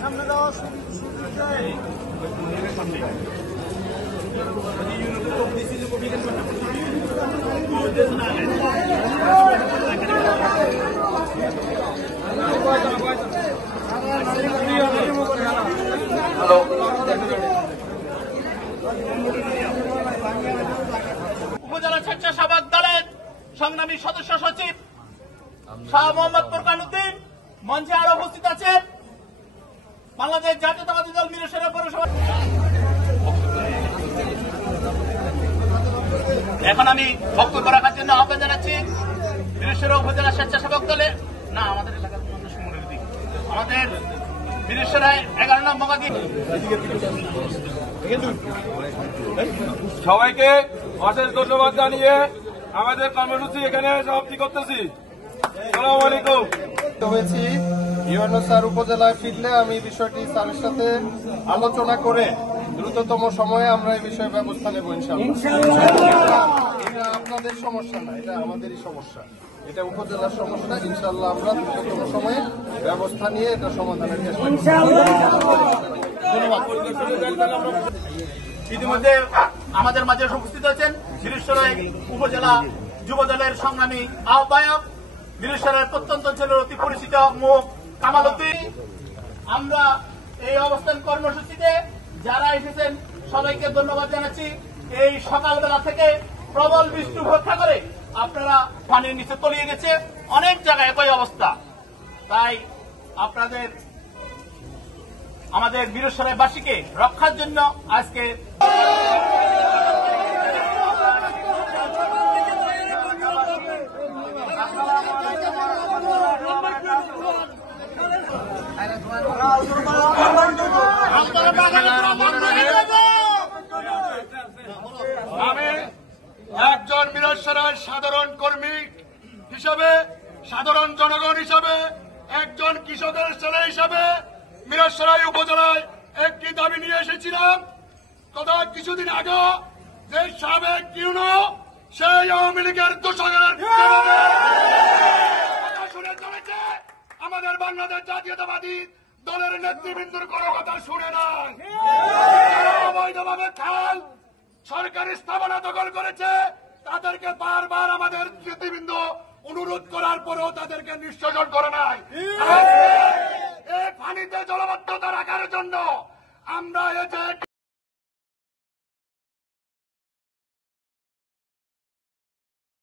সামনে যাওয়া উপজেলা স্বেচ্ছাসেবক দলের সংগ্রামী সদস্য সচিব শাহ মোহাম্মদ ফোরকানুদ্দিন মঞ্চে আরো উপস্থিত আছেন বাংলাদেশ জাতীয়তাবাদী দল মিরসরাই পৌরসভা। এখন আমি বক্তব্য রাখার জন্য আহ্বান জানাচ্ছি মিরসরাই উপজেলা স্বেচ্ছাসেবক দলের আমাদের এলাকার আমাদের মিরসরাই 11 নং মগাদি সবাইকে অশেষ ধন্যবাদ জানিয়ে আমাদের কর্মসূচি এখানে সমাপ্তি করতেছি। আসসালামু আলাইকুম। হয়েছি ইউএনও স্যার উপজেলায় ফিরলে আমি বিষয়টি স্যারের সাথে আলোচনা করে দ্রুততম সময়ে আমরা এই বিষয়ে ব্যবস্থা নেব ইনশাআল্লাহ। এটা আপনাদের সমস্যা না, এটা আমাদেরই সমস্যা, এটা উপজেলার সমস্যা। ইনশাআল্লাহ আমরা দ্রুততম সময়ে ব্যবস্থা নিয়ে এটা সমাধানের চেষ্টা করব। ধন্যবাদ। ইতিমধ্যে আমাদের মাঝে উপস্থিত আছেন মিরসরাই উপজেলা যুব দলের সংগ্রামী আহ্বায়ক, মিরসরাই প্রত্যন্ত অঞ্চলের অতি পরিচিত মুখ কামাল উদ্দিন। আমরা এই অবস্থান কর্মসূচিতে যারা এসেছেন সবাইকে ধন্যবাদ জানাচ্ছি। এই সকালবেলা থেকে প্রবল বৃষ্টি উপেক্ষা করে আপনারা পানির নিচে তলিয়ে গেছে, অনেক জায়গায় একই অবস্থা। তাই আপনাদের আমাদের মিরসরাইবাসীকে রক্ষার জন্য আজকে আমি একজন মিরসরাইয়ের সাধারণ কর্মী হিসাবে, সাধারণ জনগণ হিসাবে, একজন কৃষকের ছেলে হিসাবে মিরসরাই উপজেলায় একটি দাবি নিয়ে এসেছিলাম। তথা কিছুদিন আগে যে সাবেক ইউনো সেই আওয়ামী লীগের দোষরের শুনে চলেছে, আমাদের বাংলাদেশ জাতীয়তাবাদী দলের নেতৃবৃন্দর কোনো কথা শুনে না। অবৈধভাবে খাল সরকারি স্থাপন